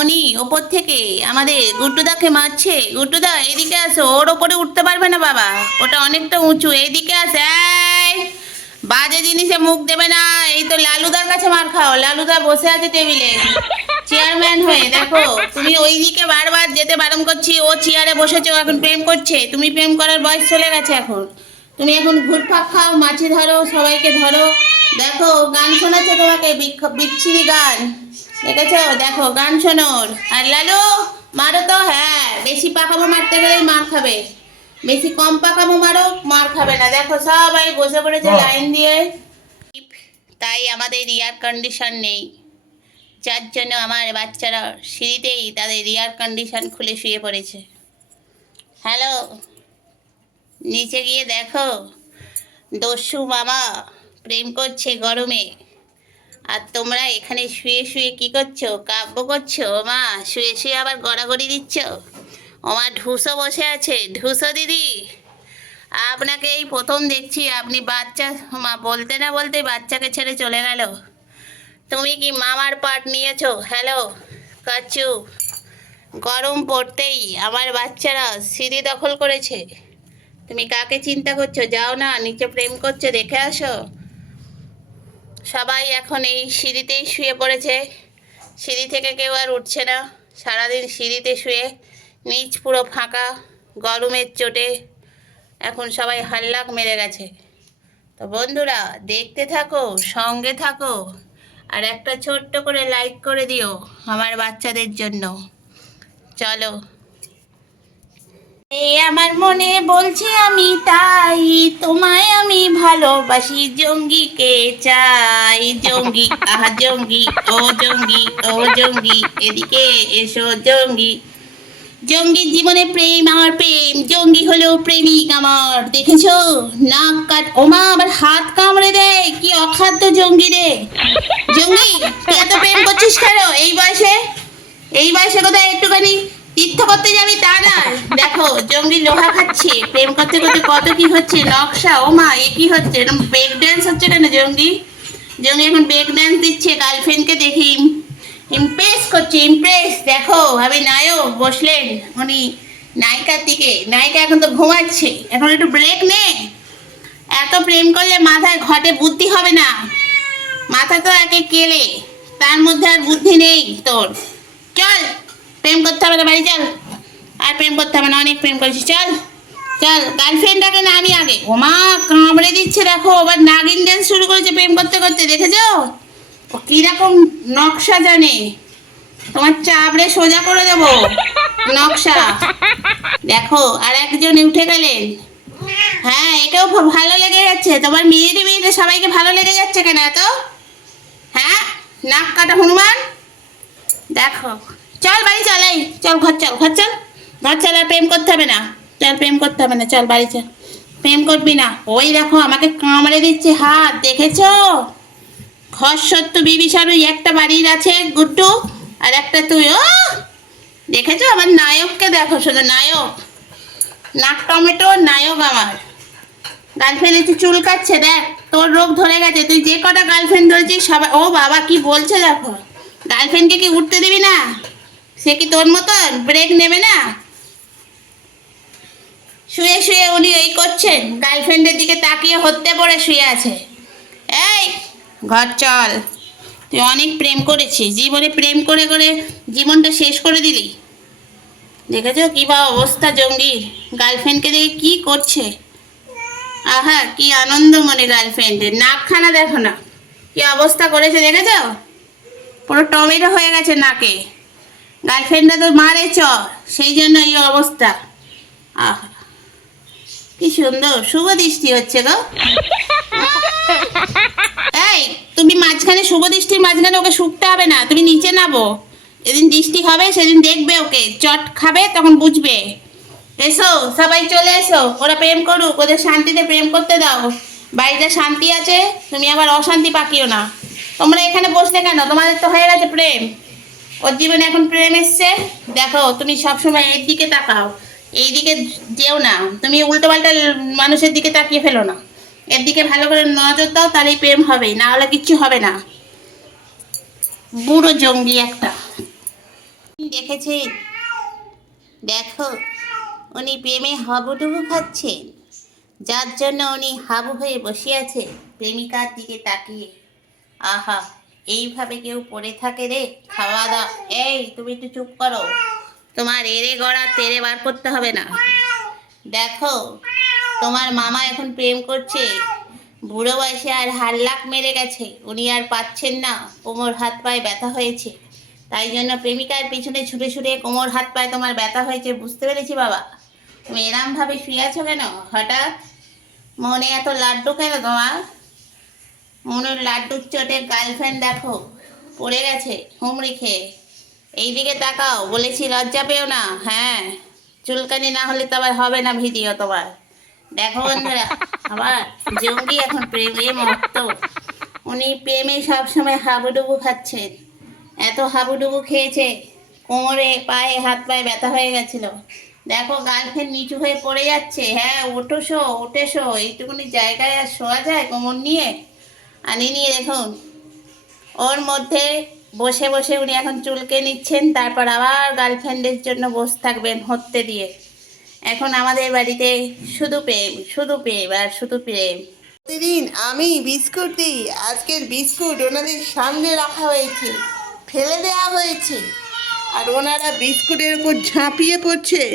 উনি ওপর থেকে আমাদের গুড্ডুদাকে মারছে। গুড্ডুদা এদিকে আসো, ওর ওপরে উঠতে পারবে না বাবা, ওটা অনেকটা উঁচু। এইদিকে আসে, এই বাজে জিনিসে মুখ দেবে না। এই তো লালুদার কাছে মার খাও, লালুদা বসে আছে টেবিলে চেয়ারম্যান হয়ে। দেখো তুমি ওইদিকে বারবার যেতে বারণ করছি, ও চেয়ারে বসেছে, ও এখন প্রেম করছে। তুমি প্রেম করার বয়স চলে গেছে এখন। তুমি এখন ঘুরপাক খাও, মাছি ধরো, সবাইকে ধরো। দেখো গান শোনাচ্ছে তোমাকে, বিচ্ছিরি গান দেখেছো? দেখো গান শোনোর। আর লালু মারো তো, হ্যাঁ বেশি পাকামো মারতে গেলেই মার খাবে, বেশি কম পাকামো মারো মার খাবে না। দেখো সবাই বসে পড়েছে লাইন দিয়ে। তাই আমাদের এয়ার কন্ডিশন নেই, যার জন্য আমার বাচ্চারা সিঁড়িতেই তাদের এয়ার কন্ডিশন খুলে শুয়ে পড়েছে। হ্যালো, নিচে গিয়ে দেখো দস্যু মামা প্রেম করছে গরমে, আর তোমরা এখানে শুয়ে শুয়ে কি করছো? কাব্য করছো? মা শুয়ে শুয়ে আবার গড়াগড়ি দিচ্ছ। ওমা ঢুসো বসে আছে, ঢুসো দিদি আপনাকে এই প্রথম দেখছি। আপনি বাচ্চা, মা বলতে না বলতে বাচ্চাকে ছেড়ে চলে গেল। তুমি কি মামার পাট নিয়েছো? হ্যালো কাচু, গরম পড়তেই আমার বাচ্চারা সিঁড়ি দখল করেছে। তুমি কাকে চিন্তা করছো? যাও না, নিচে প্রেম করছে, দেখে আসো। সবাই এখন এই সিঁড়িতেই শুয়ে পড়েছে, সিঁড়ি থেকে কেউ আর উঠছে না। সারাদিন সিঁড়িতে শুয়ে, নিচ পুরো ফাঁকা, গরমের চোটে এখন সবাই হাল্লাক মেরে গেছে। তো বন্ধুরা দেখতে থাকো, সঙ্গে থাকো, আর একটা ছোট্ট করে লাইক করে দিও আমার বাচ্চাদের জন্য। চলো। এই আমার মনে বলছি আমি তাই, তোমায় আমি ভালোবাসি, জঙ্গিকে চাই। জঙ্গি আহা জঙ্গি, ও জঙ্গি, ও জঙ্গি, এদিকে এসো জঙ্গি। জঙ্গির জীবনে প্রেম, আমার প্রেম, জঙ্গি হলো প্রেমিক আমার। দেখেছো নাক কাট, ওমা আবার হাত কামড়ে দেয়, কি অখাদ্য জঙ্গি রে। জঙ্গি তুই এত প্রেম করছিস কেন এই বয়সে? এই বয়সে কোথায় একটুখানি তীর্থ করতে যাবি তা না। দেখো জঙ্গি লোহা খাচ্ছে, প্রেম করতে করতে কত কি হচ্ছে নকশা। ও মা এ কি হচ্ছে? এরকম ব্রেক ড্যান্স হচ্ছে কেন জঙ্গি? জঙ্গি এখন ব্রেক ড্যান্স দিচ্ছে, গার্লফ্রেন্ডকে দেখি ইমপ্রেস করছে, ইমপ্রেস। দেখো আমি নায়ক বসলেন উনি নায়িকার দিকে, নায়িকা এখন তো ঘুমাচ্ছে, এখন একটু ব্রেক নে। এত প্রেম করলে মাথায় ঘটে বুদ্ধি হবে না, মাথা তো একে কেলে, তার মধ্যে আর বুদ্ধি নেই তোর। চল প্রেম করতে হবে না, বাড়ি চল। আর প্রেম করতে হবে না, অনেক প্রেম করেছিস, চল চল। গার্লফ্রেন্ডটাকে না আমি আগে। ওমা কামড়ে দিচ্ছে, দেখো আবার নাগিন ডান্স শুরু করেছে প্রেম করতে করতে, দেখেছো ও কিরকম নকশা জানে। তোমার চাবড়ে সোজা করে দেবো নকশা। দেখো আর একজন উঠে গেলেন। হ্যাঁ এটাও ভালো লেগে যাচ্ছে তোমার, মেয়েদের মেয়েদের সবাইকে ভালো লেগে যাচ্ছে কেন এত? হ্যাঁ নাক কাটা হনুমান। দেখো চল বাড়ি চল, এই চল ঘর চল, ঘর চল, ঘর চল। আর প্রেম করতে হবে না, চল প্রেম করতে হবে না, চল বাড়ি চল। প্রেম করবি না? ওই দেখো আমাকে কামড়ে দিচ্ছে হাত, দেখেছো? ঘর সত্য বিভীষণ, একটা বাড়ির আছে গুড্ডু, আর একটা তুই। ও দেখেছো আমার নায়ককে? দেখো শুধু নায়ক, নাক টমেটো নায়ক আমার। গার্লফ্রেন্ড একটু চুল কাটছে, দেখ তোর রোগ ধরে গেছে, তুই যে কটা গার্লফ্রেন্ড ধরেছিস সবাই। ও বাবা কি বলছে দেখো, গার্লফ্রেন্ডকে কি উঠতে দিবি না? সে কি তোর মতন ব্রেক নেবে না? শুয়ে শুয়ে উনি এই করছেন, গার্লফ্রেন্ডের দিকে তাকিয়ে হত্যে পড়ে শুয়ে আছে। এই ঘর চল, তুই অনেক প্রেম করেছিস, জীবনে প্রেম করে করে জীবনটা শেষ করে দিলি। দেখেছো কি বা অবস্থা জঙ্গির, গার্লফ্রেন্ডকে দেখে কি করছে। আহা কি আনন্দ মনে গার্লফ্রেন্ডের, নাকখানা দেখো না কি অবস্থা করেছে, দেখেছো? পুরো টমেটো হয়ে গেছে নাকে। গার্লফ্রেন্ডটা তো মারে চ, সেই জন্য এই অবস্থা। আহা কি সুন্দর শুভ দৃষ্টি হচ্ছে গো। এই তুমি মাঝখানে, শুভ দৃষ্টির মাঝখানে ওকে শুকতে হবে না, তুমি নিচে নাবো। যেদিন দৃষ্টি হবে সেদিন দেখবে, ওকে চট খাবে তখন বুঝবে। এসো সবাই চলে এসো, ওরা প্রেম করুক, ওদের শান্তিতে প্রেম করতে দাও। বাড়িতে শান্তি আছে, তুমি আবার অশান্তি পাকিও না। তোমরা এখানে বসলে কেন? তোমাদের তো হয়ে গেছে প্রেম, ওর জীবনে এখন প্রেম এসছে। দেখো তুমি সবসময় এর দিকে তাকাও, এই দিকে যেও না, তুমি উল্টো পাল্টা মানুষের দিকে তাকিয়ে ফেলো না, এর দিকে ভালো করে নজর দাও, তাহলেই প্রেম হবে, না হলে কিচ্ছু হবে না। বুড়ো জঙ্গলি একটা। দেখেছেন? দেখো, উনি প্রেমে হাবুডুবু খাচ্ছেন, যার জন্য উনি হাবু হয়ে বসে আছে প্রেমিকার দিকে তাকিয়ে। আহা, এইভাবে কেউ পড়ে থাকে রে? খাওয়া দাওয়া। এই, তুমি একটু চুপ করো। তোমার এড়ে গড়া তেড়ে বার করতে হবে না। দেখো, তোমার মামা এখন প্রেম করছে, বুড়ো বয়সে আর হাল্লাক মেরে গেছে, উনি আর পাচ্ছেন না, কোমর হাত পায়ে ব্যথা হয়েছে, তাই জন্য প্রেমিকার পিছনে ছুটে ছুটে কোমর হাত পায়ে তোমার ব্যথা হয়েছে, বুঝতে পেরেছি বাবা। তুমি এরম ভাবে শুয়ে আছো কেন হঠাৎ? মনে এত লাড্ডু কেন তোমার? মনের লাড্ডুর চোটে গার্লফ্রেন্ড দেখো পড়ে গেছে হুমড়ি খেয়ে। এইদিকে তাকাও বলেছি, লজ্জা পেও না। হ্যাঁ, চুলকানি না হলে তো আবার হবে না ভিডিও তোমার। দেখো বন্ধুরা, আবার জঙ্গি এখন প্রেমে মত্ত। উনি প্রেমে সবসময় হাবুডুবু খাচ্ছেন, এত হাবুডুবু খেয়েছে কোমরে পায়ে হাত পায়ে ব্যথা হয়ে গেছিল। দেখো, গার্লফ্রেন্ড নিচু হয়ে পড়ে যাচ্ছে। হ্যাঁ, ওঠোসো ওঠেসো, এইটুকুনি জায়গায় আর শোয়া যায় কোমর নিয়ে? আনিনি দেখুন, ওর মধ্যে বসে বসে উনি এখন চুলকে নিচ্ছেন, তারপর আবার গার্লফ্রেন্ডের জন্য বসে থাকবেন হত্যে দিয়ে। এখন আমাদের বাড়িতে শুধু প্রেম, শুধু প্রেম আর শুধু প্রেম। প্রতিদিন আমি বিস্কুট দিই, আজকের বিস্কুট ওনাদের সামনে রাখা হয়েছে, ফেলে দেওয়া হয়েছে, আর ওনারা বিস্কুটের উপর ঝাঁপিয়ে পড়ছেন।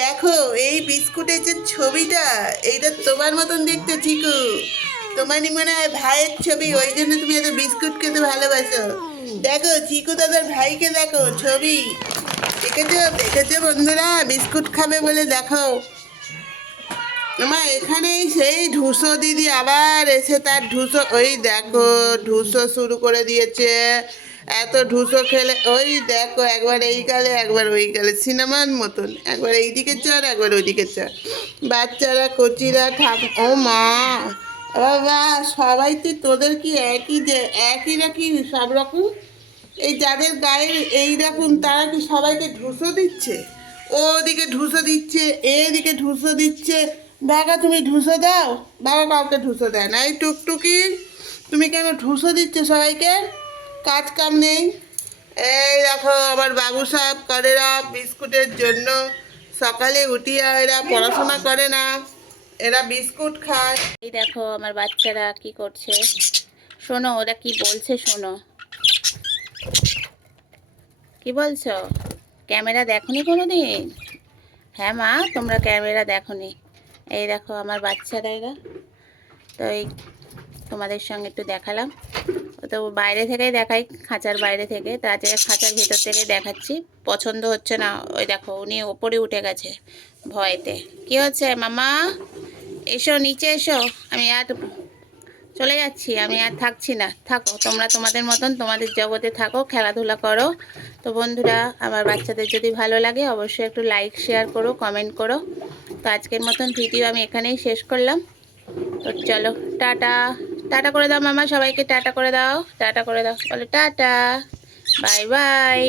দেখো, এই বিস্কুটের যে ছবিটা, এইটা তোমার মতন দেখতে চিকু। তোমারই মনে হয় ভাইয়ের ছবি, ওই জন্য তুমি এত বিস্কুট খেতে ভালোবাসো। দেখো, চিকু দাদার ভাইকে দেখো ছবি। দেখেছো দেখেছো বন্ধুরা, বিস্কুট খাবে বলে দেখো। আমার এখানেই সেই ঢুসো দিদি আবার এসে তার ঢুসো, ওই দেখো ঢুসো শুরু করে দিয়েছে। এত ঢুসো খেলে ওই দেখো, একবার এই গালে একবার ওই গালে, সিনেমার মতন, একবার এইদিকে চড় একবার ওইদিকে চড়। বাচ্চারা কচিরা থাক, ও মা বাবা, সবাই তো তোদের কি একই, যে একই নাকি সব রকম? এই যাদের গায়ে এইরকম তারা কি সবাইকে ঢুসো দিচ্ছে? ও ওদিকে ঢুসো দিচ্ছে, এদিকে ঢুসো দিচ্ছে। বাবা তুমি ঢুসো দাও, বাবা কাউকে ঢুসো দেয় না। এই টুকটুকি, তুমি কেন ঢুসো দিচ্ছ সবাইকে? কাজ কাম নেই। এই দেখো, আমার বাবু সাহেব করে না বিস্কুটের জন্য। সকালে উঠিয়া এরা পড়াশোনা করে না, এরা বিস্কুট খায়। এই দেখো আমার বাচ্চারা কি করছে, শোনো ওরা কি বলছে, শোনো। কি বলছো? ক্যামেরা দেখোনি কোনোদিন? হ্যাঁ মা, তোমরা ক্যামেরা দেখোনি। এই দেখো আমার বাচ্চারা এরা। তো এই তোমাদের সঙ্গে একটু দেখালাম। ও তো বাইরে থেকেই দেখাই, খাঁচার বাইরে থেকে, তা আজকে খাঁচার ভেতর থেকে দেখাচ্ছি। পছন্দ হচ্ছে না, ওই দেখো উনি ওপরে উঠে গেছে ভয়েতে। কি হচ্ছে মামা? এসো নিচে এসো, আমি আর চলে যাচ্ছি, আমি আর থাকছি না। থাকো তোমরা তোমাদের মতন, তোমাদের জগতে থাকো, খেলাধুলা করো। তো বন্ধুরা, আমার বাচ্চাদের যদি ভালো লাগে অবশ্যই একটু লাইক শেয়ার করো, কমেন্ট করো। তো আজকের মতন ভিডিও আমি এখানেই শেষ করলাম। তো চলো, টাটা। টাটা করে দাও মামা, সবাইকে টাটা করে দাও, টাটা করে দাও, বলো টাটা, বাই বাই।